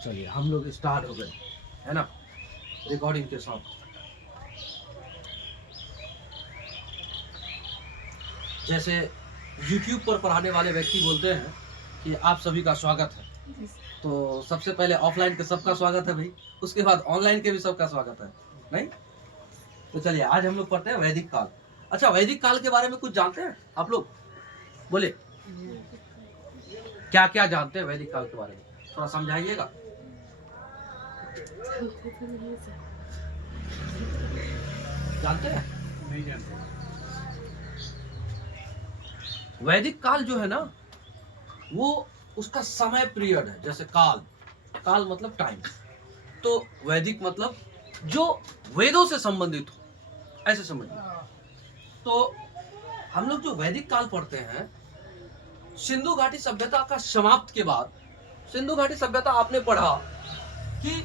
चलिए हम लोग स्टार्ट हो गए, है ना, रिकॉर्डिंग के साथ। जैसे YouTube पर पढ़ाने वाले व्यक्ति बोलते हैं कि आप सभी का स्वागत है, तो सबसे पहले ऑफलाइन के सबका स्वागत है भाई, उसके बाद ऑनलाइन के भी सबका स्वागत है, नहीं? तो चलिए आज हम लोग पढ़ते हैं वैदिक काल। अच्छा, वैदिक काल के बारे में कुछ जानते हैं आप लोग? बोले क्या क्या जानते हैं वैदिक काल के बारे में, थोड़ा समझाइएगा। जानते हैं? नहीं जानते। वैदिक काल जो है ना, वो उसका समय पीरियड है। जैसे काल, काल मतलब टाइम, तो वैदिक मतलब जो वेदों से संबंधित हो, ऐसे समझिए। तो हम लोग जो वैदिक काल पढ़ते हैं, सिंधु घाटी सभ्यता का समाप्त के बाद, सिंधु घाटी सभ्यता आपने पढ़ा कि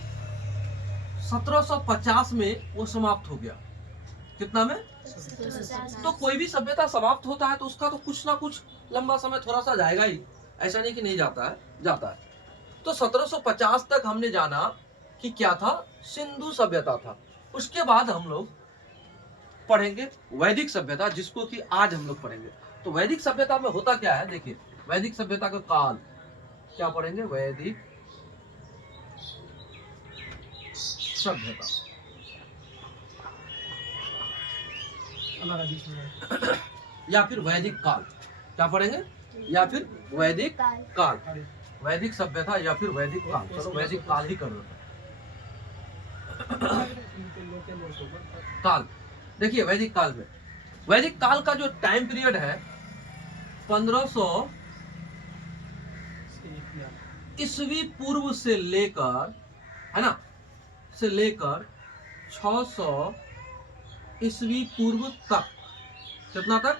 1750 में वो समाप्त हो गया। कितना में? तो कोई भी सभ्यता समाप्त होता है तो उसका तो कुछ ना कुछ लंबा समय थोड़ा सा जाएगा ही, ऐसा नहीं कि नहीं जाता है, जाता है। तो 1750 तक हमने जाना कि क्या था, सिंधु सभ्यता था। उसके बाद हम लोग पढ़ेंगे वैदिक सभ्यता, जिसको कि आज हम लोग पढ़ेंगे। तो वैदिक सभ्यता में होता क्या है, देखिए वैदिक सभ्यता का काल क्या पढ़ेंगे, वैदिक सभ्यता या फिर वैदिक काल, क्या पढ़ेंगे, या फिर वैदिक काल, वैदिक सभ्यता या फिर वैदिक काल। चलो वैदिक काल ही कर दो। काल, देखिए वैदिक काल में, वैदिक काल का जो टाइम पीरियड है 1500 ईस्वी पूर्व से लेकर, है ना, से लेकर 600 ईस्वी पूर्व तक। कितना तक?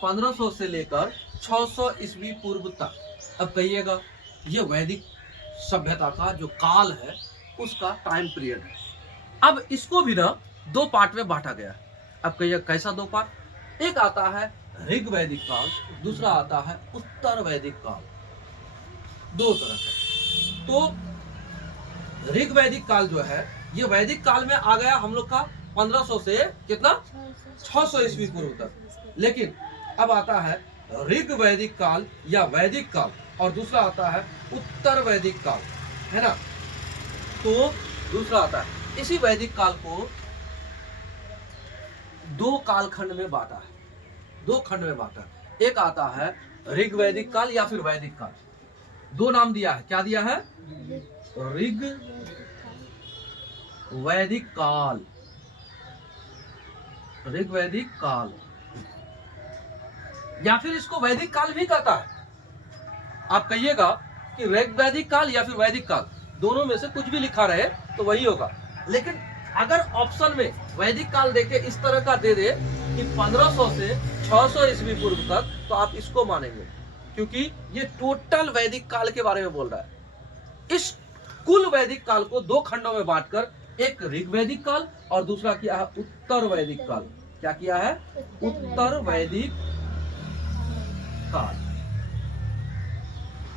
1500 से लेकर 600 ईस्वी पूर्व तक। अब कहिएगा ये वैदिक सभ्यता का जो काल है उसका टाइम पीरियड है। अब इसको भी ना दो पार्ट में बांटा गया है। अब कहिए कैसा दो पार्ट? एक आता है ऋग वैदिक काल, दूसरा आता है उत्तर वैदिक काल, दो तरह का। तो ऋग वैदिक काल जो है, ये वैदिक काल में आ गया हम लोग का 1500 से कितना, 600 ईस्वी पूर्व तक। लेकिन अब आता है ऋग वैदिक काल या वैदिक काल, और दूसरा आता है उत्तर वैदिक काल, है ना। तो दूसरा आता है, इसी वैदिक काल को दो कालखंड में बांटा है, दो खंड में बांटा है। एक आता है ऋग वैदिक काल या फिर वैदिक काल, दो नाम दिया है। क्या दिया है? ऋग वैदिक काल, ऋग वैदिक काल, या फिर इसको वैदिक काल भी कहता है। आप कहिएगा कि ऋग वैदिक काल या फिर वैदिक काल, दोनों में से कुछ भी लिखा रहे तो वही होगा। लेकिन अगर ऑप्शन में वैदिक काल देके इस तरह का दे दे कि 1500 से 600 ईस्वी पूर्व तक, तो आप इसको मानेंगे, क्योंकि ये टोटल वैदिक काल के बारे में बोल रहा है। इस कुल वैदिक काल को दो खंडों में बांटकर एक ऋग वैदिक काल और दूसरा किया है उत्तर वैदिक काल। क्या किया है? उत्तर वैदिक काल।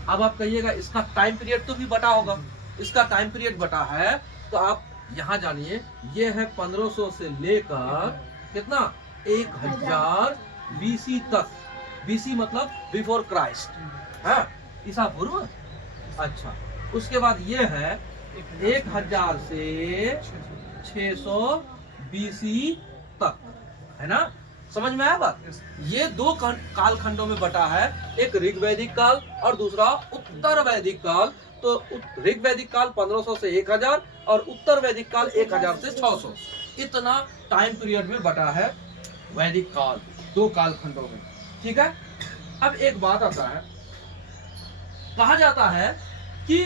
अब आप कहिएगा इसका टाइम पीरियड तो भी बटा होगा। इसका टाइम पीरियड बटा है तो आप यहां जानिए, ये है 1500 से लेकर कितना, 1000 बीसी तक। बीसी मतलब बिफोर क्राइस्ट, है, ईसा पूर्व। अच्छा, उसके बाद ये है 1000 से 600 बीसी तक, है ना। समझ में आया बात? ये दो कालखंडों में बटा है, एक ऋग वैदिक काल और दूसरा उत्तर वैदिक काल। तो ऋग वैदिक काल 1500 से 1000 और उत्तर वैदिक काल 1000 से 600, इतना टाइम पीरियड में बटा है वैदिक काल, दो कालखंडों में। ठीक है। अब एक बात आता है, कहा जाता है कि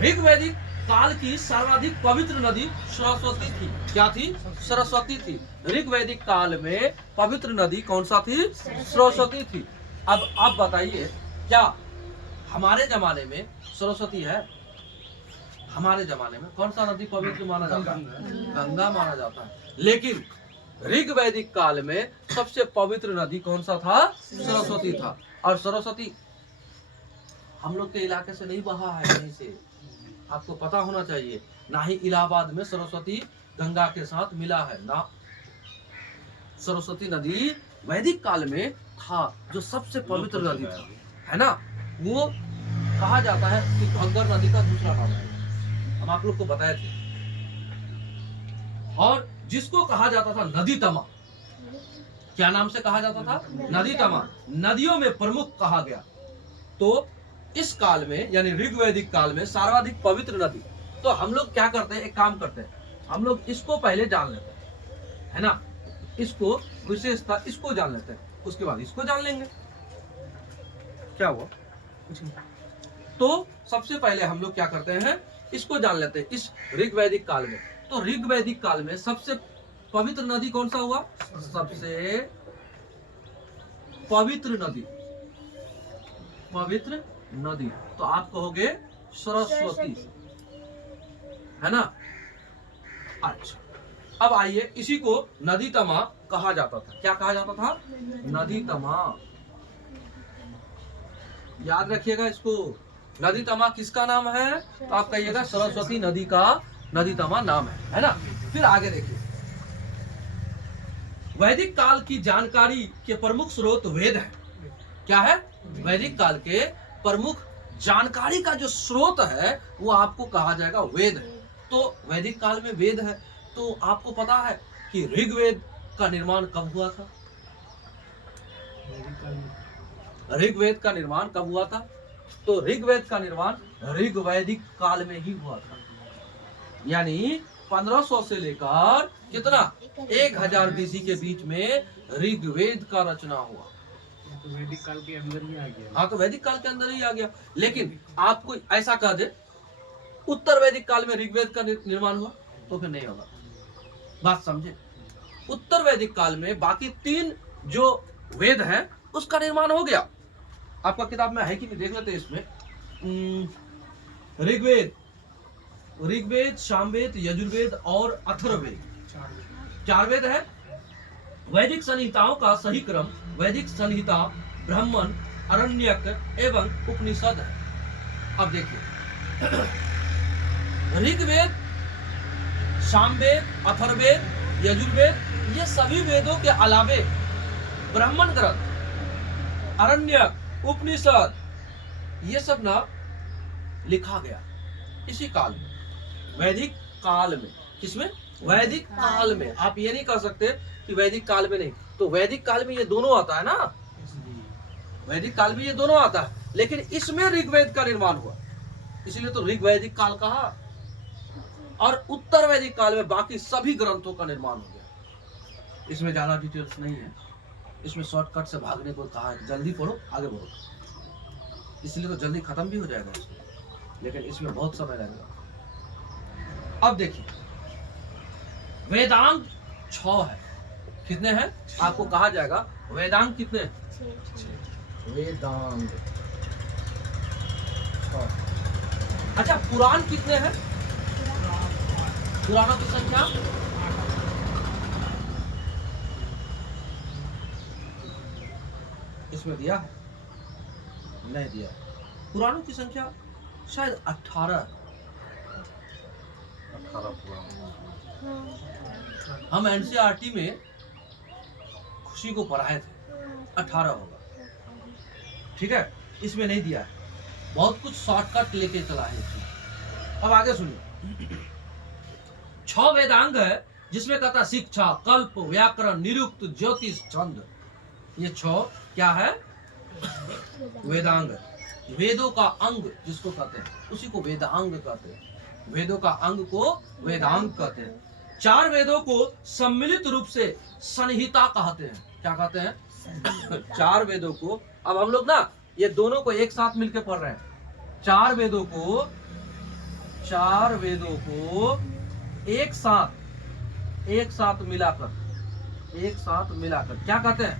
ऋग वैदिक काल की सर्वाधिक पवित्र नदी सरस्वती थी। क्या थी? सरस्वती थी। ऋग वैदिक काल में पवित्र नदी कौन सा थी? सरस्वती थी। अब आप बताइए, क्या हमारे जमाने में सरस्वती है? हमारे जमाने में कौन सा नदी पवित्र माना जाता है? गंगा माना जाता है। लेकिन ऋग वैदिक काल में सबसे पवित्र नदी कौन सा था? सरस्वती था। और सरस्वती हम लोग के इलाके से नहीं बहा है, कहीं से, आपको पता होना चाहिए। ना ही इलाहाबाद में सरस्वती गंगा के साथ मिला है ना। सरस्वती नदी वैदिक काल में था जो सबसे पवित्र नदी था, है ना। वो कहा जाता है कि घग्गर नदी का दूसरा नाम है, हम आप लोग को बताए थे। और जिसको कहा जाता था नदी तमा, क्या नाम से कहा जाता था? नदी तमा, नदियों में प्रमुख कहा गया। तो इस काल में यानी ऋग्वैदिक काल में सर्वाधिक पवित्र नदी। तो हम लोग क्या करते हैं, एक काम करते हैं, हम लोग इसको पहले जान लेते हैं, है ना। इसको विशेषता इसको जान लेते हैं, उसके बाद इसको जान लेंगे। क्या हुआ? तो सबसे पहले हम लोग क्या करते हैं, इसको जान लेते हैं। इस ऋग्वैदिक काल में, तो ऋग्वैदिक काल में सबसे पवित्र नदी कौन सा हुआ? सबसे पवित्र नदी, पवित्र नदी तो आप कहोगे सरस्वती, है ना। अच्छा, अब आइए, इसी को नदी तमा कहा जाता था। क्या कहा जाता था? नदी तमा। याद रखिएगा इसको, नदी तमा किसका नाम है? तो आप कहिएगा सरस्वती नदी का नदी तमा नाम है ना। फिर आगे देखिए, वैदिक काल की जानकारी के प्रमुख स्रोत वेद है। क्या है? वैदिक काल के प्रमुख जानकारी का जो स्रोत है वो आपको कहा जाएगा वेद है। तो वैदिक काल में वेद है, तो आपको पता है कि ऋग्वेद का निर्माण कब हुआ था? ऋग्वेद का निर्माण कब हुआ था? तो ऋग्वेद का निर्माण ऋग्वैदिक काल में ही हुआ था, यानी 1500 से लेकर कितना 1000 बीसी के बीच में ऋग्वेद का रचना हुआ। तो वैदिक काल के अंदर ही आ गया। हाँ, तो वैदिक काल के अंदर ही आ गया। लेकिन आपको ऐसा कह दे उत्तर वैदिक काल में ऋग्वेद का निर्माण हुआ, तो फिर नहीं होगा। बात समझे? उत्तर वैदिक काल में बाकी 3 जो वेद हैं उसका निर्माण हो गया। आपका किताब में है कि नहीं, देख लेते हैं इसमें। ऋग्वेद, सामवेद, यजुर्वेद और अथर्ववेद, 4 वेद है। वैदिक संहिताओं का सही क्रम वैदिक संहिता, ब्राह्मण, आरण्यक एवं उपनिषद है। अब देखिए, ऋग्वेद, सामवेद, अथर्ववेद, यजुर्वेद, ये सभी वेदों के अलावे ब्राह्मण ग्रंथ, आरण्यक, उपनिषद, ये सब ना लिखा गया इसी काल में, वैदिक काल में। किसमें? वैदिक काल में। आप ये नहीं कह सकते कि वैदिक काल में नहीं, तो वैदिक काल में ये दोनों आता है ना, वैदिक काल में ये दोनों आता है, लेकिन इसमें ऋग्वेद का निर्माण हुआ, इसलिए तो ऋग्वैदिक काल कहा। और उत्तर वैदिक काल में बाकी सभी ग्रंथों का निर्माण हो गया। इसमें ज्यादा डिटेल्स नहीं है, इसमें शॉर्टकट से भागने को कहा है, जल्दी पढ़ो आगे बढ़ो, इसलिए तो जल्दी खत्म भी हो जाएगा इसमें, लेकिन इसमें बहुत समय लगेगा। अब देखिए, वेदांग 6 है। कितने हैं? आपको कहा जाएगा वेदांग कितने? वेदांग 6। अच्छा, पुराण कितने हैं? पुराणों की संख्या इसमें दिया है? नहीं दिया। पुराणों की संख्या शायद 18 है। हम एनसीईआरटी में खुशी को पढ़ाए थे, 18 होगा, ठीक है। इसमें नहीं दिया है, बहुत कुछ शॉर्टकट लेके चला है इसमें। अब आगे सुनिए, 6 वेदांग है, जिसमें कहता शिक्षा, कल्प, व्याकरण, निरुक्त, ज्योतिष, छंद। ये 6 क्या है? वेदांग। वेदों का अंग जिसको कहते हैं उसी को वेदांग कहते हैं। वेदों का अंग को वेदांग कहते हैं। 4 वेदों को सम्मिलित रूप से संहिता कहते हैं। क्या कहते हैं? 4 वेदों को, अब हम लोग ना ये दोनों को एक साथ मिलकर पढ़ रहे हैं। 4 वेदों को एक साथ मिलाकर क्या कहते हैं?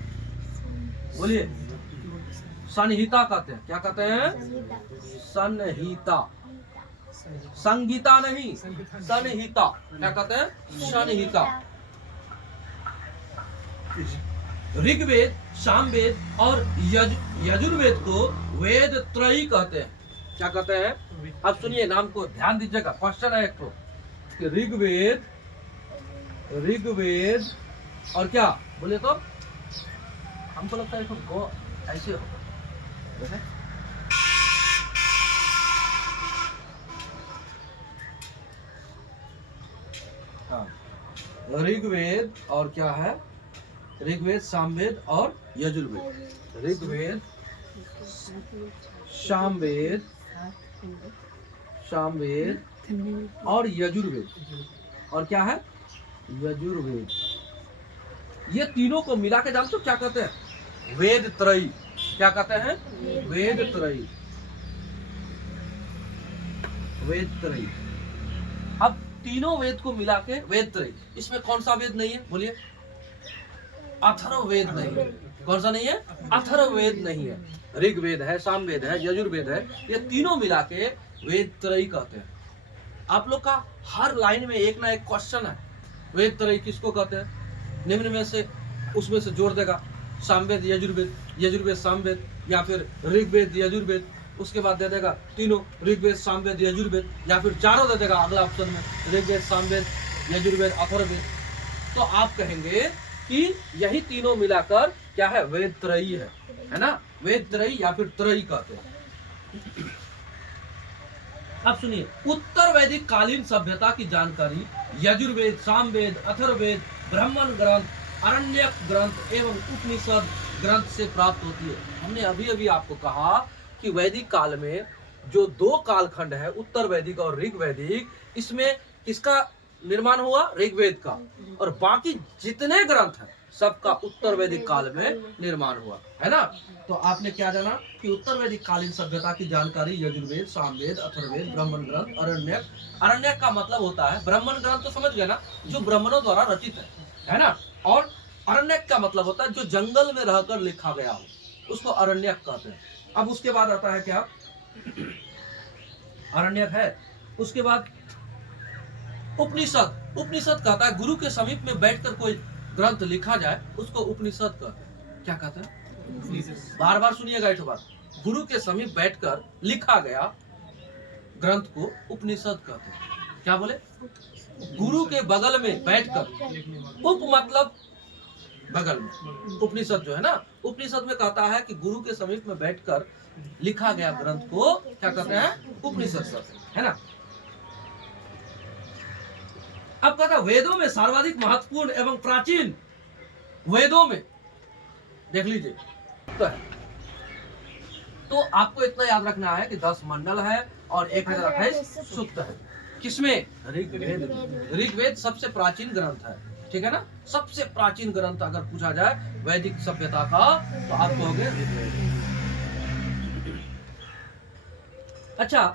बोलिए। संहिता कहते हैं। क्या कहते हैं? संहिता। संगीता नहीं, संहिता। क्या कहते हैं? संहिता। ऋग्वेद, सामवेद और यजुर्वेद को वेद त्रयी कहते हैं। क्या कहते हैं? अब सुनिए, नाम को ध्यान दीजिएगा, क्वेश्चन है एक तो कि ऋग्वेद, ऋग्वेद और क्या बोले तो हमको लगता है इसको गो ऐसे होगा जैसे हाँ, ऋग्वेद और क्या है? ऋग्वेद, सामवेद और यजुर्वेद। ऋग्वेद, सामवेद, सामवेद और यजुर्वेद और क्या है? यजुर्वेद। ये तीनों को मिला के जानते हो क्या कहते हैं? वेद त्रयी। क्या कहते हैं? वेद त्रयी, वेद त्रयी। अब तीनों वेद को मिला के वेद त्रयी। इसमें कौन सा वेद नहीं है बोलिए? अथर्ववेद नहीं है। कौन सा नहीं है? अथर्ववेद नहीं है। ऋग्वेद है, सामवेद है, यजुर्वेद है, ये तीनों मिला के वेद त्रयी कहते हैं। आप लोग का हर लाइन में एक ना एक क्वेश्चन है, वेद त्रयी किसको कहते हैं? निम्न में से उसमें से जोड़ देगा, सामवेद यजुर्वेद, यजुर्वेद सामवेद, या फिर ऋग्वेद यजुर्वेद, उसके बाद दे देगा तीनों ऋग्वेद सामवेद यजुर्वेद, या फिर चारों दे देगा अगला ऑप्शन में ऋग्वेद सामवेद यजुर्वेद अथर्ववेद। तो आप कहेंगे कि यही तीनों मिलाकर क्या है? वेद त्रयी है ना? वेद त्रयी या फिर त्रयी कहते हैं। अब सुनिए, उत्तर वैदिक कालीन सभ्यता की जानकारी यजुर्वेद, सामवेद, अथर्ववेद, ब्राह्मण ग्रंथ, अरण्यक ग्रंथ एवं उपनिषद ग्रंथ से प्राप्त होती है। हमने अभी अभी आपको कहा कि वैदिक काल में जो दो कालखंड है, उत्तर वैदिक और ऋग वैदिक, इसमें किसका निर्माण हुआ? ऋग्वेद का। और बाकी जितने ग्रंथ हैं सबका उत्तर वैदिक काल में निर्माण हुआ, है ना? तो आपने क्या जाना कि उत्तर वैदिक कालीन सभ्यता की जानकारी यजुर्वेद, सामवेद, अथर्ववेद, ब्राह्मण ग्रंथ, अरण्यक। अरण्यक का मतलब होता है, ब्राह्मण ग्रंथ तो समझ गए ना, जो ब्राह्मणों द्वारा रचित है ना? और अरण्यक का मतलब होता है जो जंगल में रहकर लिखा गया हो, उसको अरण्यक कहते हैं। अब उसके बाद आता है क्या? अरण्यक है। उसके बाद उपनिषद। उपनिषद कहता है गुरु के समीप में बैठकर कोई ग्रंथ लिखा जाए उसको उपनिषद कहते हैं। क्या कहते हैं? बार बार सुनिएगा एक बार, गुरु के समीप बैठकर लिखा गया ग्रंथ को उपनिषद कहते हैं। क्या बोले? गुरु के बगल में बैठकर, उप मतलब बगल में, उपनिषद जो है ना, उपनिषद में कहता है कि गुरु के समीप में बैठकर लिखा गया ग्रंथ को क्या कहते हैं? उपनिषद कहते हैं, है ना? अब कहता है वेदों में सर्वाधिक महत्वपूर्ण एवं प्राचीन, वेदों में देख लीजिए तो आपको इतना याद रखना है कि 10 मंडल है और 1028 सूक्त है। किसमें? ऋग्वेद। ऋग्वेद सबसे प्राचीन ग्रंथ है, ठीक है ना? सबसे प्राचीन ग्रंथ अगर पूछा जाए वैदिक सभ्यता का तो आप कहोगे ऋग्वेद। अच्छा,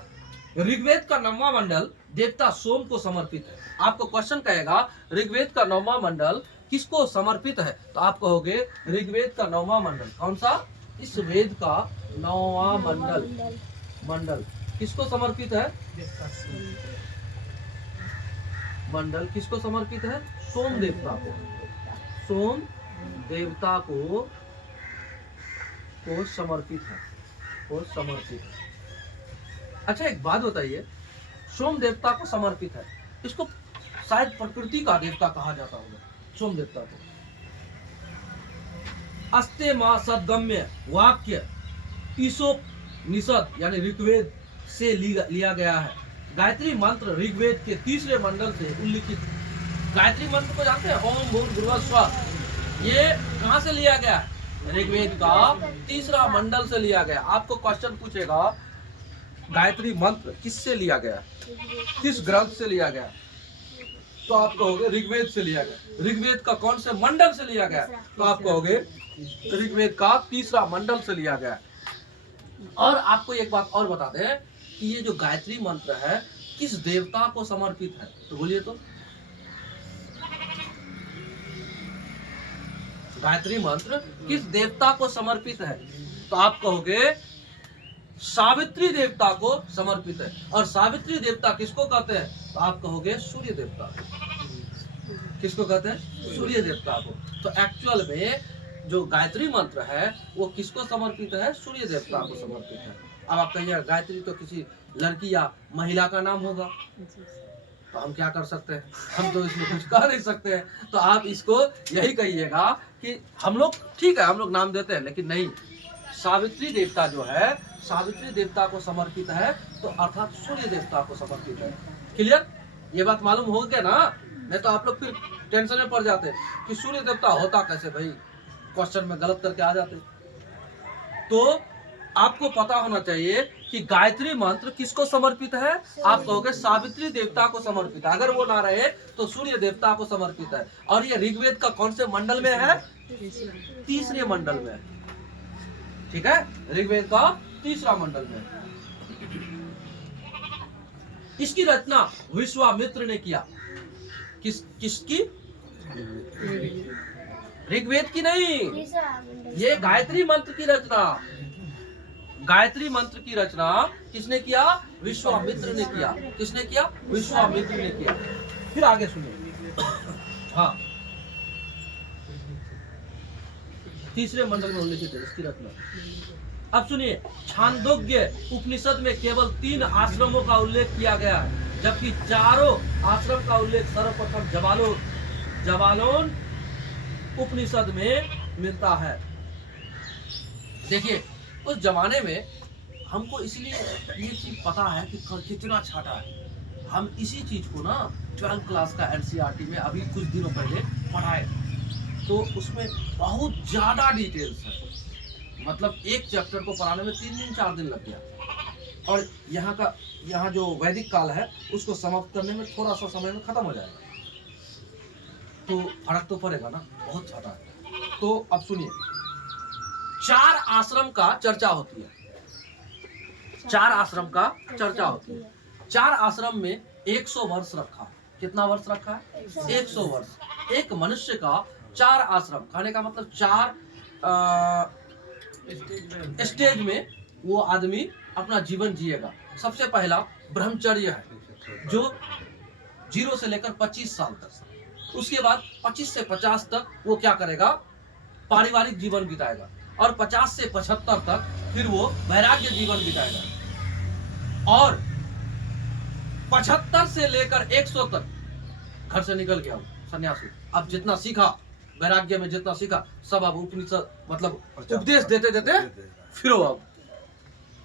ऋग्वेद का 9वां मंडल देवता सोम को समर्पित है। आपको क्वेश्चन कहेगा ऋग्वेद का 9वां मंडल किसको समर्पित है? तो आप कहोगे ऋग्वेद का 9वां मंडल। कौन सा? इस वेद का 9वां मंडल किसको समर्पित है? मंडल किसको समर्पित है? सोम देवता को। सोम देवता को समर्पित है, को समर्पित है। अच्छा, एक बात बताइए, सोम देवता को समर्पित है, इसको शायद प्रकृति का देवता कहा जाता होगा, सोम देवता को। अस्ते मा सद्गम्य वाक्य ईशोपनिषद यानी ऋग्वेद से लिया गया है। गायत्री मंत्र ऋग्वेद के 3रे मंडल से उल्लिखित। गायत्री मंत्र को जानते हैं? ओम भूर्भुवः स्वः। ये कहाँ से लिया गया है? ऋग्वेद का 3रा मंडल से लिया गया। आपको क्वेश्चन पूछेगा गायत्री मंत्र किससे लिया गया, किस ग्रंथ से लिया गया, तो आप कहोगे ऋग्वेद से लिया गया। ऋग्वेद का कौन से मंडल से लिया गया, तो आप कहोगे ऋग्वेद का 3रा मंडल से लिया गया। और आपको एक बात और बताते हैं कि ये जो गायत्री मंत्र है किस देवता को समर्पित है, तो बोलिए तो। गायत्री मंत्र किस देवता को समर्पित है, तो आप कहोगे सावित्री देवता को समर्पित है। और सावित्री देवता किसको कहते हैं, तो आप कहोगे सूर्य देवता। किसको कहते हैं? सूर्य देवता को। तो एक्चुअल में जो गायत्री मंत्र है वो किसको समर्पित है? सूर्य देवता को समर्पित है। अब आप कहिए गायत्री तो किसी लड़की या महिला का नाम होगा, तो हम क्या कर सकते हैं, हम तो इसमें कुछ कह नहीं सकते हैं। तो आप इसको यही कहिएगा कि हम लोग ठीक है, हम लोग नाम देते हैं, लेकिन नहीं, सावित्री देवता जो है सावित्री देवता को समर्पित है, तो अर्थात सूर्य देवता को समर्पित है। क्लियर, ये बात मालूम हो गया ना? नहीं तो आप लोग फिर टेंशन में पड़ जाते कि सूर्य देवता होता कैसे भाई, क्वेश्चन में गलत करके आ जाते। तो आपको पता होना चाहिए कि गायत्री मंत्र किसको समर्पित है, आप कहोगे सावित्री देवता को समर्पित है। अगर वो ना रहे तो सूर्य देवता को समर्पित है। और ये ऋग्वेद का कौन से मंडल में है, तीसरे मंडल में, ठीक है, ऋग्वेद का तीसरा मंडल में। इसकी रचना विश्वामित्र ने किया। किसकी? ऋग्वेद की नहीं, ये गायत्री मंत्र की रचना, गायत्री मंत्र की रचना किसने किया? विश्वामित्र ने किया। किसने किया? विश्वामित्र ने किया। फिर आगे सुनिए, हाँ, तीसरे मंडल में उल्लेखित है इसकी रचना। अब सुनिए, छांदोग्य उपनिषद में केवल 3 आश्रमों का उल्लेख किया गया है, जबकि चारों आश्रम का उल्लेख सर्वप्रथम जवालोन उपनिषद में मिलता है। देखिए, उस जमाने में हमको इसलिए ये चीज पता है कि कितना छाटा है। हम इसी चीज को ना 12th क्लास का एनसीईआरटी में अभी कुछ दिनों पहले पढ़ाए, तो उसमें बहुत ज्यादा डिटेल्स है। मतलब एक चैप्टर को पढ़ाने में 3 दिन 4 दिन लग गया, और यहाँ जो वैदिक काल है उसको समाप्त करने में थोड़ा सा समय में खत्म हो जाएगा। तो फर्क तो पड़ेगा ना, बहुत ज्यादा है। तो अब सुनिए, 4 आश्रम का चर्चा होती है, 4 आश्रम का चर्चा होती है। 4 आश्रम में 100 वर्ष रखा। कितना वर्ष रखा है? 100 वर्ष। एक मनुष्य का 4 आश्रम, कहने का मतलब 4 स्टेज में वो आदमी अपना जीवन जिएगा। सबसे पहला ब्रह्मचर्य है, जो 0 से लेकर 25 साल तक। उसके बाद 25 से 50 तक वो क्या करेगा? पारिवारिक जीवन बिताएगा। और 50 से 75 तक फिर वो वैराग्य जीवन बिताएगा। और 75 से लेकर 100 तक घर से निकल गया सन्यासी। अब जितना सीखा वैराग्य में, जितना सीखा सब अब उपनिषद मतलब उपदेश देते देते फिर अब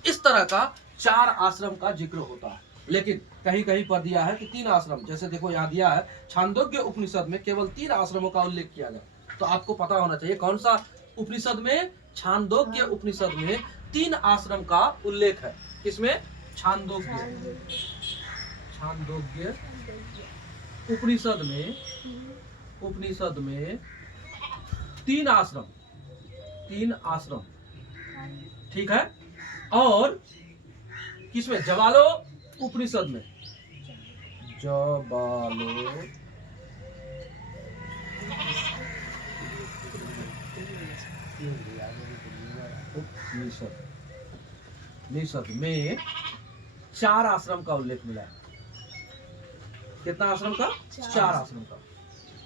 इस तरह का 4 आश्रम का जिक्र होता है। लेकिन कहीं कहीं पर दिया है कि 3 आश्रम, जैसे देखो यहाँ दिया है छांदोग्य उपनिषद में केवल 3 आश्रमों का उल्लेख किया गया। तो आपको पता होना चाहिए कौन सा उपनिषद में? छांदोग्य उपनिषद में 3 आश्रम का उल्लेख है। किसमें? छांदोग्य उपनिषद में 3 आश्रम, ठीक है। और किसमें? जवालो उपनिषद में, उपनिषद में 4 आश्रम का उल्लेख मिला है। कितना आश्रम का? 4 आश्रम का।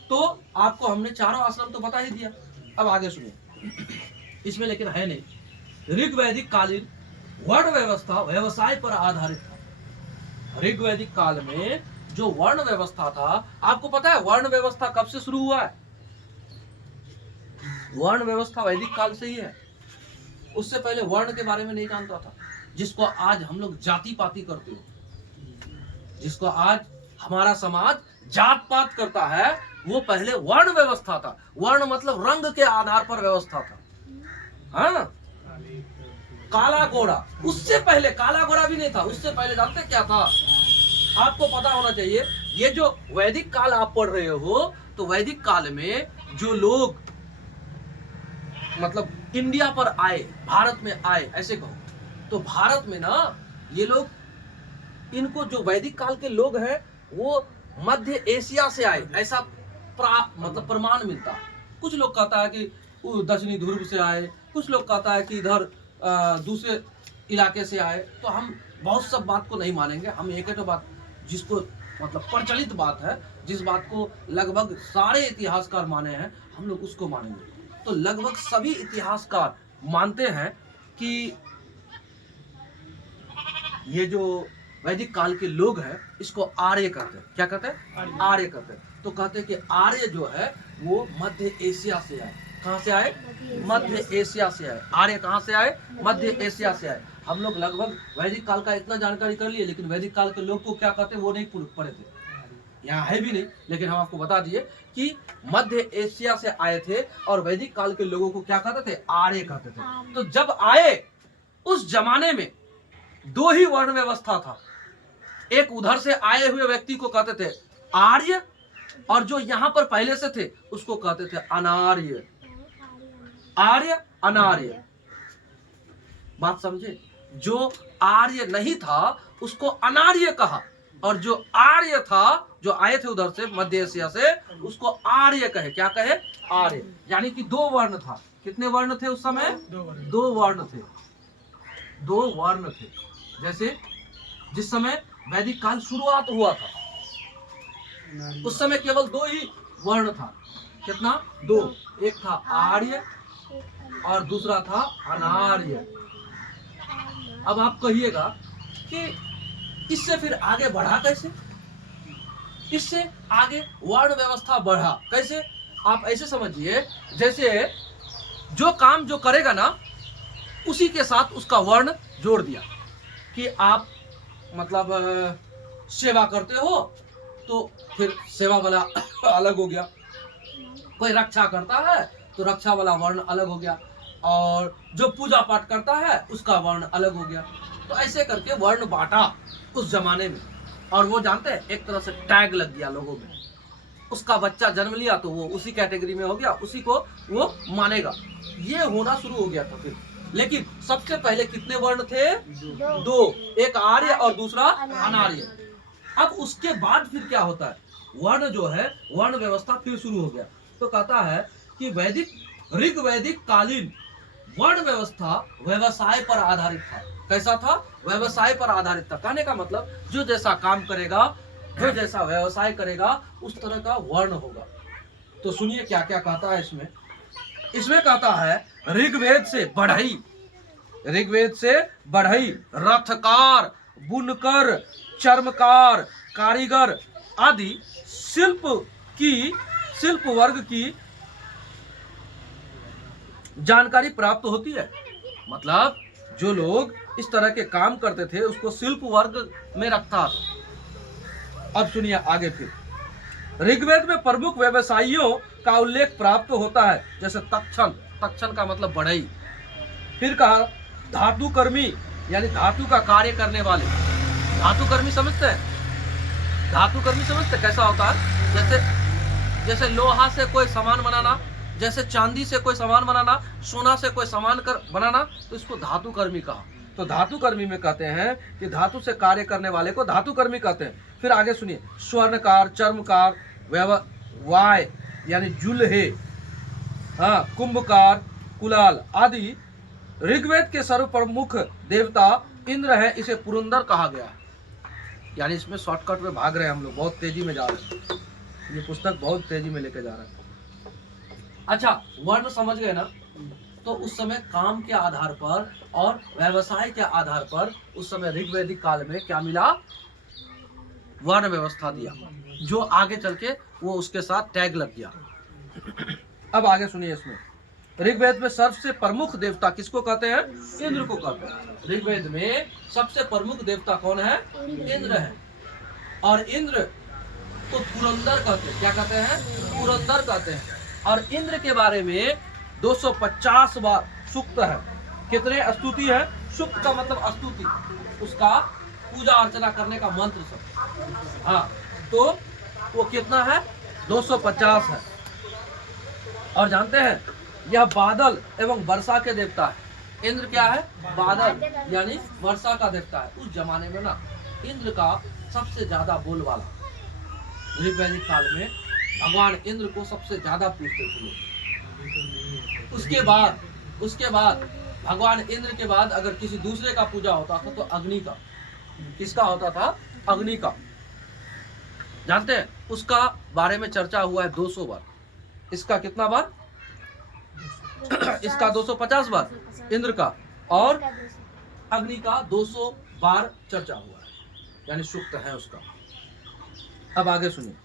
तो आपको हमने चारों आश्रम तो बता ही दिया। अब आगे सुनिए, इसमें लेकिन है नहीं। ऋग्वैदिक कालीन वर्ण व्यवस्था व्यवसाय पर आधारित था। ऋग्वैदिक काल में जो वर्ण व्यवस्था था, आपको पता है वर्ण व्यवस्था कब से शुरू हुआ है? वर्ण व्यवस्था वैदिक काल से ही है। उससे पहले वर्ण के बारे में नहीं जानता था। जिसको आज हम लोग जाति पाति करते हो, जिसको आज हमारा समाज जात पात करता है, वो पहले वर्ण व्यवस्था था। वर्ण मतलब रंग के आधार पर व्यवस्था था। हाँ, काला घोड़ा, उससे पहले काला घोड़ा भी नहीं था। उससे पहले जानते क्या था? आपको पता होना चाहिए, ये जो वैदिक काल आप पढ़ रहे हो, तो वैदिक काल में जो लोग मतलब इंडिया पर आए, भारत में आए, ऐसे कहो, तो भारत में ना ये लोग, इनको जो वैदिक काल के लोग हैं वो मध्य एशिया से आए, ऐसा मतलब प्रमाण मिलता है। कुछ लोग कहता है कि वो दक्षिणी ध्रुव से आए, कुछ लोग कहता है कि इधर दूसरे इलाके से आए। तो हम बहुत सब बात को नहीं मानेंगे। हम एक तो बात जिसको मतलब प्रचलित बात है, जिस बात को लगभग सारे इतिहासकार माने हैं, हम लोग उसको मानेंगे। तो लगभग सभी इतिहासकार मानते हैं कि ये जो वैदिक काल के लोग हैं इसको आर्य कहते हैं। क्या कहते हैं? आर्य कहते हैं। तो कहते हैं कि आर्य जो है वो मध्य एशिया से आए। कहाँ से आए? मध्य एशिया से आए। आर्य कहाँ से आए? मध्य एशिया से आए। हम लोग लगभग वैदिक काल का इतना जानकारी कर लिए, लेकिन वैदिक काल के लोग को क्या कहते हैं वो नहीं पढ़े थे, यहाँ है भी नहीं, लेकिन हम आपको बता दिए कि मध्य एशिया से आए थे और वैदिक काल के लोगों को क्या कहते थे? आर्य कहते थे। तो जब आए उस जमाने में दो ही वर्ण व्यवस्था था। एक उधर से आए हुए व्यक्ति को कहते थे आर्य, और जो यहाँ पर पहले से थे उसको कहते थे अनार्य। आर्य अनार्य, बात समझे? जो आर्य नहीं था उसको अनार्य कहा, और जो आर्य था, जो आए थे उधर से मध्य एशिया से, उसको आर्य कहे। क्या कहे? आर्य। यानी कि दो वर्ण था। कितने वर्ण थे उस समय? दो वर्ण थे। दो वर्ण थे। जैसे जिस समय वैदिक काल शुरुआत हुआ था उस समय केवल दो ही वर्ण था। कितना? दो। एक था आर्य और दूसरा था अनार्य। अब आप कहिएगा कि इससे फिर आगे बढ़ा कैसे? इससे आगे वर्ण व्यवस्था बढ़ा कैसे? आप ऐसे समझिए, जैसे जो काम जो करेगा ना उसी के साथ उसका वर्ण जोड़ दिया कि आप मतलब सेवा करते हो तो फिर सेवा वाला अलग हो गया। कोई रक्षा करता है तो रक्षा वाला वर्ण अलग हो गया, और जो पूजा पाठ करता है उसका वर्ण अलग हो गया। तो ऐसे करके वर्ण बांटा उस जमाने में। और वो जानते हैं, एक तरह से टैग लग गया लोगों में। उसका बच्चा जन्म लिया तो वो उसी कैटेगरी में हो गया, उसी को वो मानेगा। ये होना शुरू हो गया था फिर। लेकिन सबसे पहले कितने वर्ण थे? दो। एक आर्य और दूसरा अनार्य। अब उसके बाद फिर क्या होता है? वर्ण जो है, वर्ण व्यवस्था फिर शुरू हो गया। तो कहता है कि वैदिक ऋग वैदिक कालीन वर्ण व्यवस्था व्यवसाय पर आधारित था। कैसा था? व्यवसाय पर आधारित था। कहने का मतलब जो जैसा काम करेगा, जो जैसा व्यवसाय करेगा, उस तरह का वर्ण होगा। तो सुनिए क्या क्या कहता है इसमें। इसमें कहता है ऋग्वेद से बढ़ई, ऋग्वेद से बढ़ई, रथकार, बुनकर, चर्मकार, कारीगर आदि शिल्प वर्ग की जानकारी प्राप्त होती है। मतलब जो लोग इस तरह के काम करते थे उसको शिल्प वर्ग में रखता था। अब सुनिए आगे फिर। ऋग्वेद में प्रमुख व्यवसायियों का उल्लेख प्राप्त होता है, जैसे तक्षण, तक्षण का मतलब बढ़ई। फिर कहा धातु कर्मी, यानी धातु का कार्य करने वाले। धातु कर्मी समझते हैं? धातु कर्मी समझते कैसा होता है? जैसे लोहा से कोई सामान बनाना, जैसे चांदी से कोई सामान बनाना, सोना से कोई सामान बनाना, तो इसको धातु कर्मी कहा। तो धातु कर्मी में कहते हैं कि धातु से कार्य करने वाले को धातु कर्मी कहते हैं। फिर आगे सुनिए, स्वर्णकार, चर्मकार, वाय यानी जुल्हे, कुंभकार, कुलाल आदि। ऋग्वेद के सर्वप्रमुख देवता इंद्र है, इसे पुरंदर कहा गया है। यानी इसमें शॉर्टकट में भाग रहे हैं हम लोग, बहुत तेजी में जा रहे हैं। ये पुस्तक बहुत तेजी में लेके जा रहा है। अच्छा, वर्ण समझ गए ना? तो उस समय काम के आधार पर और व्यवसाय के आधार पर उस समय ऋग्वैदिक काल में क्या मिला? वर्ण व्यवस्था दिया, जो आगे चल के वो उसके साथ टैग लग गया। अब आगे सुनिए इसमें। ऋग्वेद में सबसे प्रमुख देवता किसको कहते हैं? इंद्र को कहते हैं। ऋग्वेद में सबसे प्रमुख देवता कौन है? इंद्र है। और इंद्र को पुरंदर कहते हैं। क्या कहते हैं? पुरंदर कहते हैं। और इंद्र के बारे में 250 बार सूक्त है। कितने स्तुति है? सूक्त का मतलब स्तुति, उसका पूजा अर्चना करने का मंत्र सब। हाँ, तो वो कितना है? 250 है। और जानते हैं यह बादल एवं वर्षा के देवता है। इंद्र क्या है? बादल यानी वर्षा का देवता है। उस जमाने में ना इंद्र का सबसे ज्यादा बोलबाला। ऋग्वैदिक काल में भगवान इंद्र को सबसे ज्यादा पूजते थे लोग। उसके बाद भगवान इंद्र के बाद अगर किसी दूसरे का पूजा होता था तो अग्नि का। किसका होता था? अग्नि का। जानते हैं उसका बारे में चर्चा हुआ है 200 बार। इसका कितना बार? इसका 250 बार इंद्र का, और अग्नि का बार चर्चा हुआ है, यानी सूक्त है उसका। अब आगे सुनिए।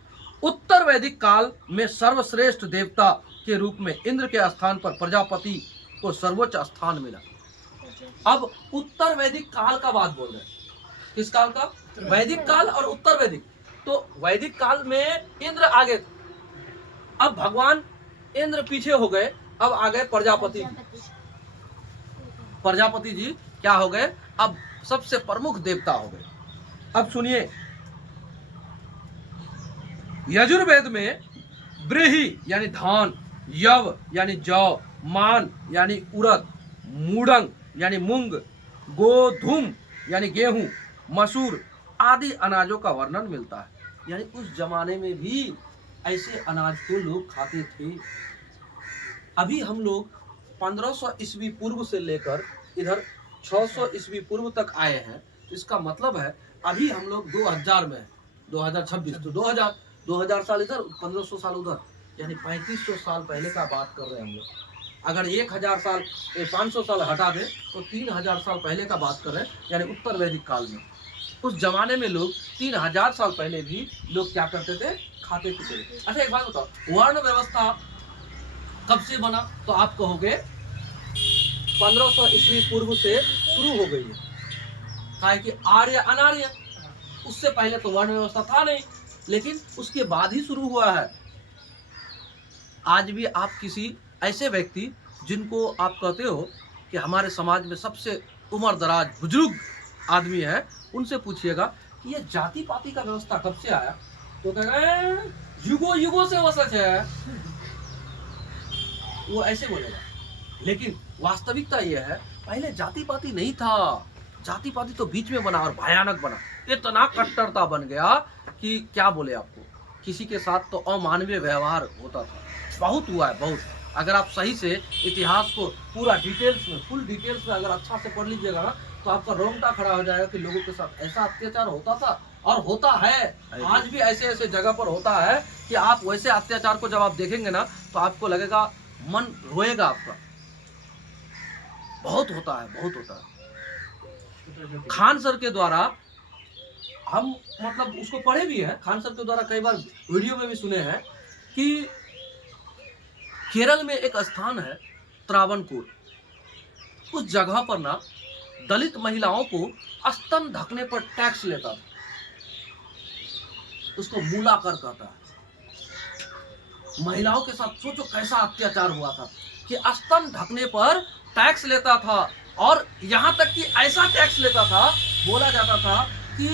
उत्तर वैदिक काल में सर्वश्रेष्ठ देवता के रूप में इंद्र के स्थान पर प्रजापति को सर्वोच्च स्थान मिला। अब उत्तर वैदिक काल का बात बोल रहे हैं। किस काल का? वैदिक काल और उत्तर वैदिक। तो वैदिक काल में इंद्र आगे थे, अब भगवान इंद्र पीछे हो गए, अब आ गए प्रजापति जी। प्रजापति जी क्या हो गए? अब सबसे प्रमुख देवता हो गए। अब सुनिए, यजुर्वेद में ब्रीहि यानी धान, यव यानी जौ, मान यानी उड़द, मूडंग यानी मूंग, गोधूम यानी गेहूं, मसूर आदि अनाजों का वर्णन मिलता है। यानी उस जमाने में भी ऐसे अनाज को लोग खाते थे। अभी हम लोग 1500 ईस्वी पूर्व से लेकर इधर 600 ईस्वी पूर्व तक आए हैं। तो इसका मतलब है अभी हम लोग 2000 में है, 2026, तो 2000 साल इधर, 1500 साल उधर, यानी 3500 साल पहले का बात कर रहे हैं हम लोग। अगर 1000 साल 500 साल हटा दें तो 3000 साल पहले का बात कर रहे हैं, यानी उत्तर वैदिक काल में। उस जमाने में लोग 3000 साल पहले भी लोग क्या करते थे? खाते पीते थे। अच्छा एक बात बताओ, वर्ण व्यवस्था कब से बना? तो आप कहोगे 1500 ईस्वी पूर्व से शुरू हो गई है। काहे कि आर्य अनार्य, उससे पहले तो वर्ण व्यवस्था था नहीं, लेकिन उसके बाद ही शुरू हुआ है। आज भी आप किसी ऐसे व्यक्ति जिनको आप कहते हो कि हमारे समाज में सबसे उम्र दराज बुजुर्ग आदमी है, उनसे पूछिएगा कि ये जाति पाति का व्यवस्था कब से आया, तो कहेगा युगों युगों से वो सच है, वो ऐसे बोलेगा। लेकिन वास्तविकता ये है, पहले जाति पाति नहीं था। जाति पाति तो बीच में बना और भयानक बना, इतना कट्टरता बन गया कि क्या बोले आपको। किसी के साथ तो अमानवीय व्यवहार होता था, बहुत हुआ है, बहुत। अगर आप सही से इतिहास को पूरा डिटेल्स में, फुल डिटेल्स में अगर अच्छा से पढ़ लीजिएगा ना, तो आपका रोंगटा खड़ा हो जाएगा कि लोगों के साथ ऐसा अत्याचार होता था और होता है। आज भी ऐसे ऐसे जगह पर होता है कि आप वैसे अत्याचार को जब आप देखेंगे ना, तो आपको लगेगा, मन रोएगा आपका। बहुत होता है, बहुत होता है। खान सर के द्वारा हम मतलब उसको पढ़े भी हैं, खान सर के द्वारा कई बार वीडियो में भी सुने हैं कि केरल में एक स्थान है त्रावणकोर, उस जगह पर ना दलित महिलाओं को स्तन ढकने पर टैक्स लेता था। उसको मूलाकर कहता है। महिलाओं के साथ सोचो कैसा अत्याचार हुआ था कि स्तन ढकने पर टैक्स लेता था। और यहां तक कि ऐसा टैक्स लेता था, बोला जाता था कि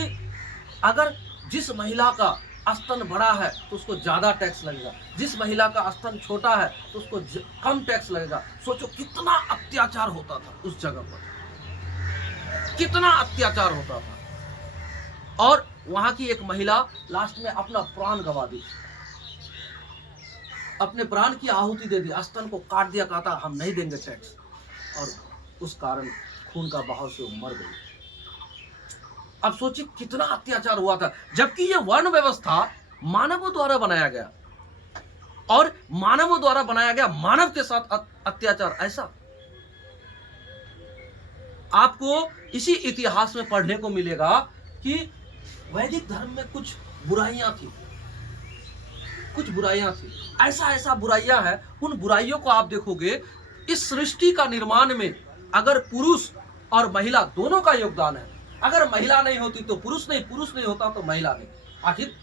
अगर जिस महिला का स्तन बड़ा है तो उसको ज्यादा टैक्स लगेगा, जिस महिला का स्तन छोटा है तो उसको कम टैक्स लगेगा। सोचो कितना अत्याचार होता था उस जगह पर, कितना अत्याचार होता था। और वहां की एक महिला लास्ट में अपना प्राण गंवा दी, अपने प्राण की आहुति दे दी, स्तन को काट दिया, कहा था हम नहीं देंगे टैक्स, और उस कारण खून का बहाव से वो मर गई। अब सोचिए कितना अत्याचार हुआ था, जबकि ये वर्ण व्यवस्था मानवों द्वारा बनाया गया, और मानवों द्वारा बनाया गया मानव के साथ अत्याचार। ऐसा आपको इसी इतिहास में पढ़ने को मिलेगा कि वैदिक धर्म में कुछ बुराइयां थी, कुछ बुराइयां थी, ऐसा ऐसा बुराइयां हैं। उन बुराइयों को आप देखोगे, इस सृष्टि का निर्माण में अगर पुरुष और महिला दोनों का योगदान है। अगर महिला नहीं होती तो पुरुष नहीं, पुरुष नहीं होता तो महिला नहीं। आखिर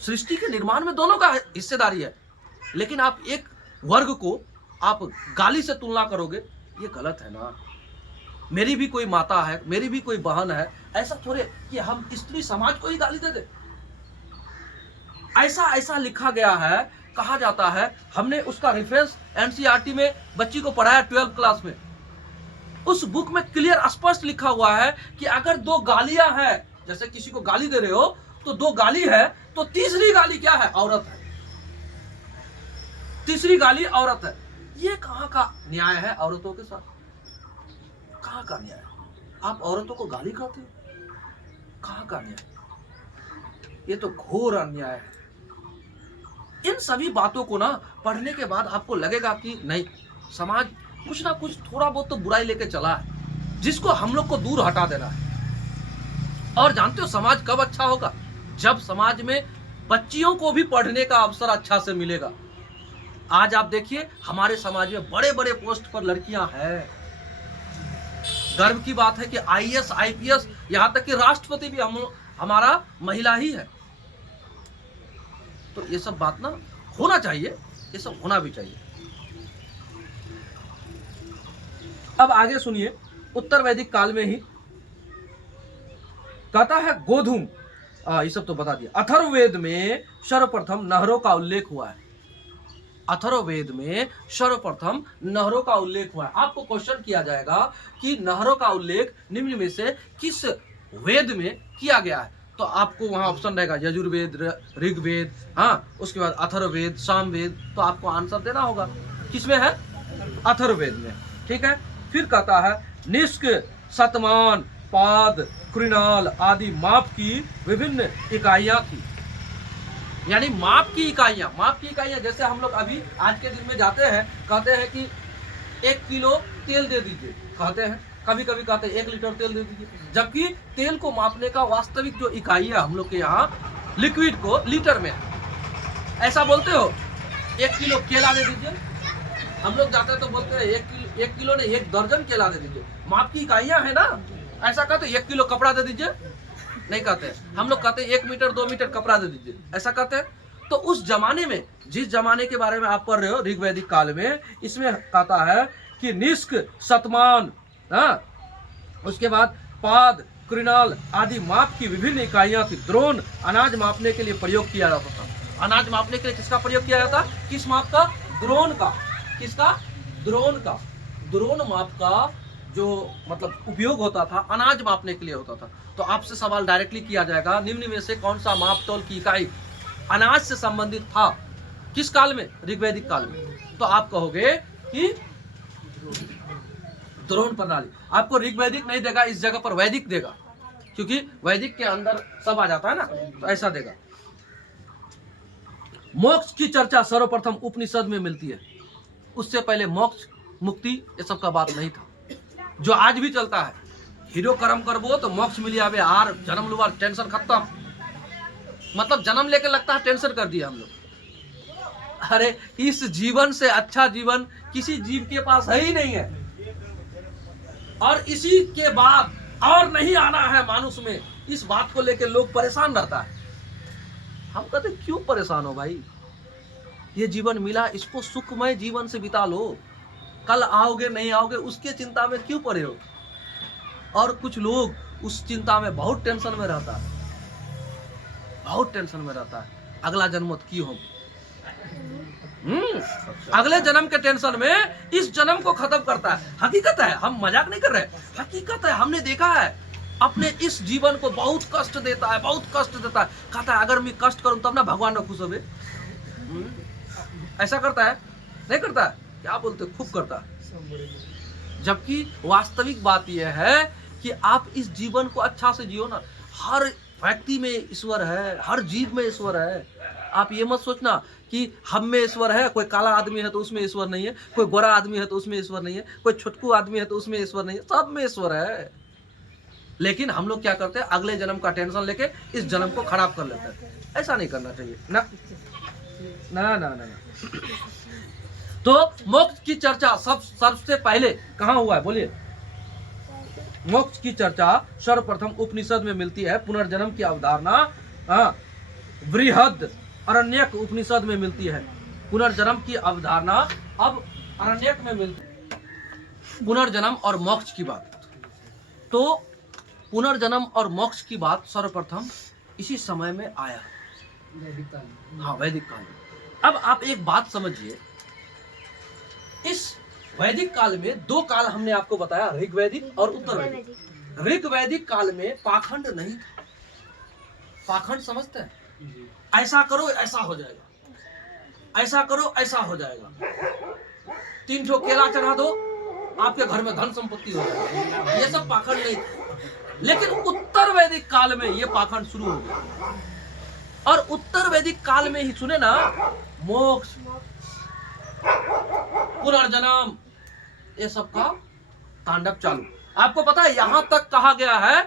सृष्टि के निर्माण में दोनों का हिस्सेदारी है। लेकिन आप एक वर्ग को आप गाली से तुलना करोगे, ये गलत है ना। मेरी भी कोई माता है, मेरी भी कोई बहन है, ऐसा थोड़े कि हम स्त्री समाज को ही गाली दे दे। ऐसा ऐसा लिखा गया है, कहा जाता है, हमने उसका रेफरेंस एनसीईआरटी में बच्ची को पढ़ाया 12th क्लास में। उस बुक में क्लियर स्पष्ट लिखा हुआ है कि अगर दो गालियां हैं, जैसे किसी को गाली दे रहे हो तो दो गाली है, तो तीसरी गाली क्या है? औरत है। तीसरी गाली औरत है। ये कहां का न्याय है औरतों के साथ? कहां का न्याय? आप औरतों को गाली खाते हो, कहां का न्याय? ये तो घोर अन्याय है। इन सभी बातों को ना पढ़ने के बाद आपको लगेगा कि नहीं, समाज कुछ ना कुछ थोड़ा बहुत तो बुराई लेके चला है, जिसको हम लोग को दूर हटा देना है। और जानते हो समाज कब अच्छा होगा? जब समाज में बच्चियों को भी पढ़ने का अवसर अच्छा से मिलेगा। आज आप देखिए हमारे समाज में बड़े बड़े पोस्ट पर लड़कियां हैं। गर्व की बात है कि आईएएस, आईपीएस, यहां तक कि राष्ट्रपति भी हमारा महिला ही है। तो ये सब बात ना होना चाहिए, ये सब होना भी चाहिए। अब आगे सुनिए, उत्तर वैदिक काल में ही कहता है गोधूम, ये सब तो बता दिया। अथर्ववेद में सर्वप्रथम नहरों का उल्लेख हुआ है। अथर्ववेद में सर्वप्रथम नहरों का उल्लेख हुआ है। आपको क्वेश्चन किया जाएगा कि नहरों का उल्लेख निम्न में से किस वेद में किया गया है? तो आपको वहां ऑप्शन रहेगा यजुर्वेद, ऋग्वेद, हाँ, उसके बाद अथर्ववेद, सामवेद। तो आपको आंसर देना होगा किसमें है? अथर्ववेद में। ठीक है। फिर कहता है निष्क, शतमान, पाद, कृणाल आदि माप की विभिन्न इकाइयां थी। यानी माप की इकाइयां जैसे हम लोग अभी आज के दिन में जाते हैं, कहते हैं कि 1 किलो तेल दे दीजिए, कहते हैं, कभी कभी कहते हैं 1 लीटर तेल दे दीजिए, जबकि तेल को मापने का वास्तविक जो इकाई है हम लोग के यहाँ लिक्विड को लीटर में है। ऐसा बोलते हो? 1 किलो केला दे दीजिए, हम लोग जाते हैं तो बोलते हैं 1 किलो नहीं 1 दर्जन केला दे दीजिए। माप की इकाइयां है ना। ऐसा कहते 1 किलो कपड़ा दे दीजिए, नहीं कहते। हम लोग कहते 1 मीटर 2 मीटर कपड़ा दे दीजिए, ऐसा कहते हैं। तो उस जमाने में, जिस जमाने के बारे में आप पढ़ रहे हो ऋग्वैदिक काल में, इसमें कहता है कि निष्क, शतमान, हाँ, उसके बाद पाद, कृणाल आदि माप की विभिन्न इकाइयां थी। द्रोण अनाज मापने के लिए प्रयोग किया जाता था। अनाज मापने के लिए किसका प्रयोग किया जाता? किस माप का? द्रोण का। किसका? द्रोण का। द्रोण माप का जो मतलब उपयोग होता था अनाज मापने के लिए होता था। तो आपसे सवाल डायरेक्टली किया जाएगा निम्न में से कौन सा माप तौल की इकाई अनाज से संबंधित था? किस काल में? ऋग्वैदिक काल में। तो आप कहोगे कि द्रोण प्रणाली। आपको ऋग्वैदिक नहीं देगा, इस जगह पर वैदिक देगा, क्योंकि वैदिक के अंदर सब आ जाता है ना, तो ऐसा देगा। मोक्ष की चर्चा सर्वप्रथम उपनिषद में मिलती है। उससे पहले मोक्ष, मुक्ति, ये सब का बात नहीं था, जो आज भी चलता है। हीरो कर्म करबो तो मोक्ष मिल जावे, आर जन्म लुआ टेंशन खत्म। मतलब जन्म लेके लगता है टेंशन कर दिया हम लोग। अरे इस जीवन से अच्छा जीवन किसी जीव के पास है ही नहीं है, और इसी के बाद और नहीं आना है मानुष में। इस बात को लेकर लोग परेशान रहता है। हम कहते क्यों परेशान हो भाई? ये जीवन मिला, इसको सुखमय जीवन से बिता लो। कल आओगे नहीं आओगे उसके चिंता में क्यों पड़े हो? और कुछ लोग उस चिंता में बहुत टेंशन में रहता है, बहुत टेंशन में रहता है। अगला जन्म की हो, अगले जन्म के टेंशन में इस जन्म को खत्म करता है। हकीकत है, हम मजाक नहीं कर रहे, हकीकत है। हमने देखा है अपने इस जीवन को बहुत कष्ट देता है, बहुत कष्ट देता है। कहता है अगर मैं कष्ट करूं तब ना भगवान ना खुश होवे। ऐसा करता है? नहीं करता है? क्या बोलते, खूब करता है। जबकि वास्तविक बात यह है कि आप इस जीवन को अच्छा से जियो ना। हर व्यक्ति में ईश्वर है, हर जीव में ईश्वर है। आप ये मत सोचना कि हम में ईश्वर है, कोई काला आदमी है तो उसमें ईश्वर नहीं है, कोई गोरा आदमी है तो उसमें ईश्वर नहीं है, कोई छुटकू आदमी है तो उसमें ईश्वर नहीं है। सब में ईश्वर है। लेकिन हम लोग क्या करते हैं? अगले जन्म का टेंशन लेके इस जन्म को खराब कर लेते हैं। ऐसा नहीं करना चाहिए ना, ना ना ना, ना। तो मोक्ष की चर्चा सबसे पहले कहाँ हुआ है? बोलिए। मोक्ष की चर्चा सर्वप्रथम उपनिषद में मिलती है। पुनर्जन्म की अवधारणा बृहद अरण्यक उपनिषद में मिलती है। पुनर्जन्म की अवधारणा अब अरण्यक में मिलती है। पुनर्जन्म और मोक्ष की बात, तो पुनर्जन्म और मोक्ष की बात सर्वप्रथम इसी समय में आया। हाँ, वैदिक काल में। अब आप एक बात समझिए, इस वैदिक काल में 2 काल हमने आपको बताया, ऋग्वैदिक और उत्तर वैदिक। ऋग्वैदिक काल में पाखंड नहीं था। पाखंड समझते हैं? ऐसा करो ऐसा हो जाएगा, ऐसा करो ऐसा हो जाएगा, 3 ठो केला चढ़ा दो आपके घर में धन संपत्ति हो जाएगा। ये सब पाखंड नहीं था। लेकिन उत्तर वैदिक काल में ये पाखंड शुरू हो गया। और उत्तर वैदिक काल में ही सुने ना, मोक्ष, पुनर्जन्म, ये सब का तांडव चालू। आपको पता है यहां तक कहा गया है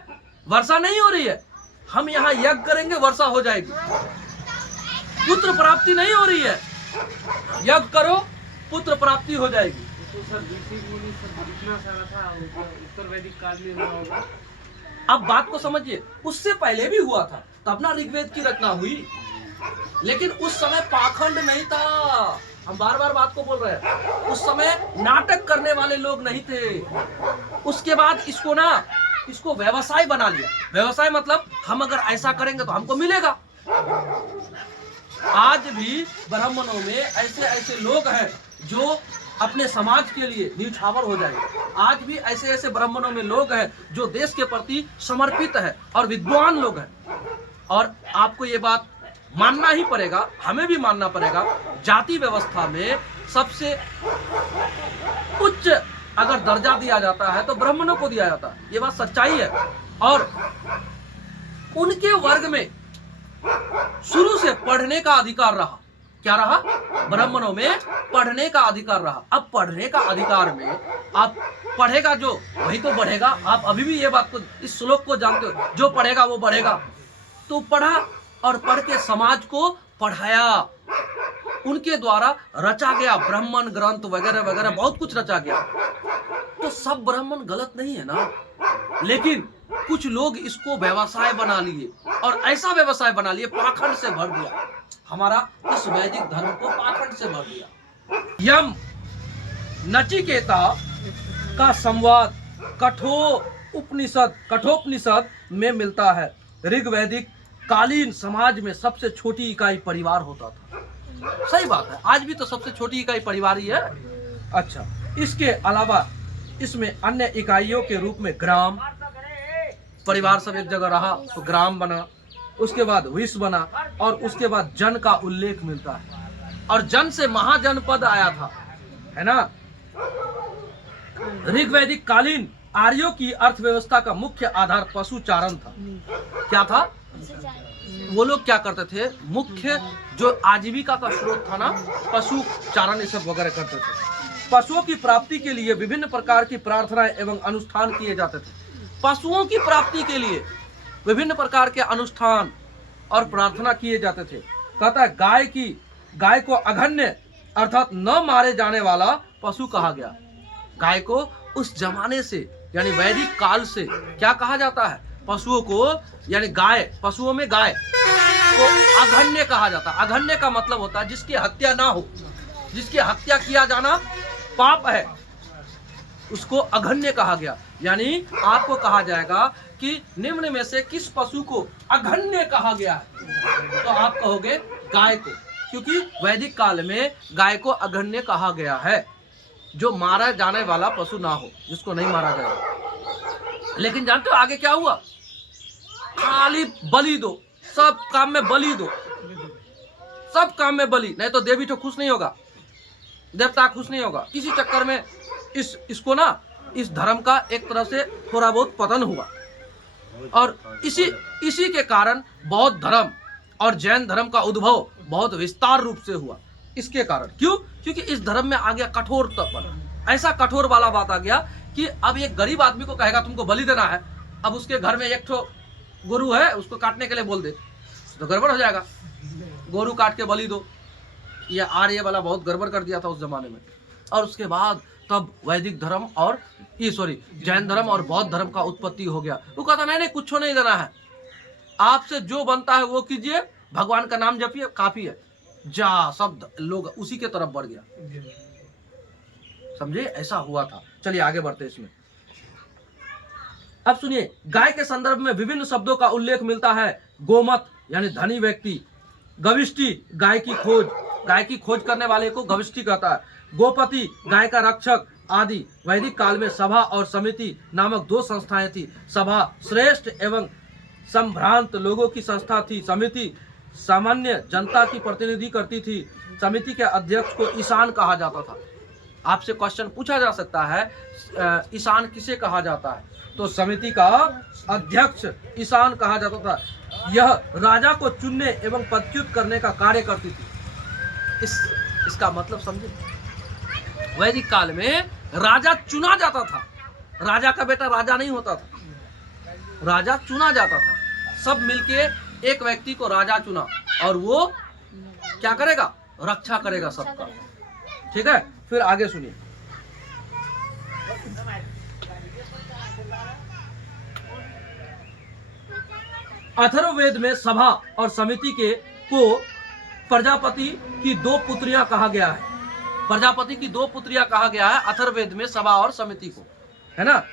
वर्षा नहीं हो रही है, हम यहाँ यज्ञ करेंगे वर्षा हो जाएगी। पुत्र प्राप्ति नहीं हो रही है, यज्ञ करो पुत्र प्राप्ति हो जाएगी। तो सर ऋषि मुनि सब जितना सारा था उत्तर वैदिक काल में हुआ होगा। अब बात को समझिए, उससे पहले भी हुआ था, तब ना ऋग्वेद की रचना हुई। लेकिन उस समय पाखंड नहीं था, हम बार बार बात को बोल रहे हैं, उस समय नाटक करने वाले लोग नहीं थे। उसके बाद इसको व्यवसाय बना लिया। व्यवसाय मतलब हम अगर ऐसा करेंगे तो हमको मिलेगा। आज भी ब्राह्मणों में ऐसे ऐसे लोग हैं जो अपने समाज के लिए न्यौछावर हो जाएंगे। आज भी ऐसे ऐसे ब्राह्मणों में लोग हैं जो देश के प्रति समर्पित है और विद्वान लोग हैं। और आपको ये बात मानना ही पड़ेगा, हमें भी मानना पड़ेगा, जाति व्यवस्था में सबसे उच्च अगर दर्जा दिया जाता है तो ब्राह्मणों को दिया जाता है। ये बात सच्चाई है। और उनके वर्ग में शुरू से पढ़ने का अधिकार रहा। क्या रहा? ब्राह्मणों में पढ़ने का अधिकार रहा। अब पढ़ने का अधिकार में आप पढ़ेगा जो वही तो बढ़ेगा। आप अभी भी ये बात को, इस श्लोक को जानते हो, जो पढ़ेगा वो बढ़ेगा। तो पढ़ा और पढ़ के समाज को पढ़ाया। उनके द्वारा रचा गया ब्राह्मण ग्रंथ वगैरह वगैरह बहुत कुछ रचा गया। तो सब ब्राह्मण गलत नहीं है ना, लेकिन कुछ लोग इसको व्यवसाय बना लिए और ऐसा व्यवसाय बना लिए, पाखंड से भर दिया। हमारा इस वैदिक धर्म को पाखंड से भर दिया। यम नचिकेता का संवाद कठोपनिषद में मिलता है। ऋग्वैदिक कालीन समाज में सबसे छोटी इकाई परिवार होता था। सही बात है, आज भी तो सबसे छोटी इकाई परिवार ही है। अच्छा, इसके अलावा इसमें अन्य इकाइयों के रूप में ग्राम, परिवार सब एक जगह रहा तो ग्राम बना, उसके बाद विश्व बना, और उसके बाद जन का उल्लेख मिलता है। और जन से महाजनपद आया था, है ना। ऋग्वैदिक कालीन आर्यों की अर्थव्यवस्था का मुख्य आधार पशु चारण था। क्या था? वो लोग क्या करते थे, मुख्य जो आजीविका का स्रोत था ना, पशु चारण ये सब वगैरह करते थे। पशुओं की प्राप्ति के लिए विभिन्न प्रकार की प्रार्थनाएं एवं अनुष्ठान किए जाते थे। पशुओं की प्राप्ति के लिए विभिन्न प्रकार के अनुष्ठान और प्रार्थना किए जाते थे। कहता है गाय को अघन्य अर्थात न मारे जाने वाला पशु कहा गया। गाय को उस जमाने से यानी वैदिक काल से क्या कहा जाता है? पशुओं को, यानी गाय, पशुओं में गाय को अघन्य कहा जाता है। अघन्य का मतलब होता है जिसकी हत्या ना हो, जिसकी हत्या किया जाना पाप है, उसको अघन्य कहा गया। यानी आपको कहा जाएगा कि निम्न में से किस पशु को अघन्य कहा गया है, तो आप कहोगे गाय को, क्योंकि वैदिक काल में गाय को अघन्य कहा गया है, जो मारा जाने वाला पशु ना हो, जिसको नहीं मारा जाए। लेकिन जानते हो आगे क्या हुआ? खाली बलि दो, सब काम में बलि दो, सब काम में बलि, नहीं तो देवी तो खुश नहीं होगा, देवता खुश नहीं होगा। किसी चक्कर में इसको ना, इस धर्म का एक तरह से थोड़ा बहुत पतन हुआ। और इसी के कारण बौद्ध धर्म और जैन धर्म का उद्भव बहुत विस्तार रूप से हुआ। इसके कारण क्यों? क्योंकि इस धर्म में आ गया कठोरपन। ऐसा कठोर वाला बात आ गया कि अब एक गरीब आदमी को कहेगा तुमको बलि देना है, अब उसके घर में एक ठो गोरू है, उसको काटने के लिए बोल दे तो गड़बड़ हो जाएगा। गोरू काट के बलि दो, ये आर्य वाला बहुत गड़बड़ कर दिया था उस जमाने में। और उसके बाद तब वैदिक धर्म और जैन धर्म और बौद्ध धर्म का उत्पत्ति हो गया। वो कहता नहीं कुछ नहीं देना है, आपसे जो बनता है वो कीजिए, भगवान का नाम जपिए, काफी है। जा सब लोग उसी के तरफ बढ़ गया। समझे? ऐसा हुआ था। चलिए आगे बढ़ते इसमें। अब सुनिए, गाय के संदर्भ में विभिन्न शब्दों का उल्लेख मिलता है। गोमत यानी धनी व्यक्ति, गविष्टि गाय की खोज करने वाले को गविष्टि कहता है, गोपति गाय का रक्षक आदि। वैदिक काल में सभा और समिति नामक दो संस्थाएं थी। सभा श्रेष्ठ एवं संभ्रांत लोगों की संस्था थी। समिति सामान्य जनता की प्रतिनिधि करती थी। समिति के अध्यक्ष को ईशान कहा जाता था। आपसे क्वेश्चन पूछा जा सकता है, ईशान किसे कहा जाता है? तो समिति का अध्यक्ष ईशान कहा जाता था। यह राजा को चुनने एवं पदच्युत करने का कार्य करती थी। इसका मतलब समझे, वैदिक काल में राजा चुना जाता था। राजा का बेटा राजा नहीं होता था, राजा चुना जाता था। सब मिलके एक व्यक्ति को राजा चुना और वो क्या करेगा, रक्षा करेगा सबका। ठीक है, फिर आगे सुनिए। अथर्ववेद में सभा और समिति के को प्रजापति की दो पुत्रियां कहा गया है। प्रजापति की दो पुत्रियां कहा गया है अथर्ववेद में सभा और समिति को, है ना।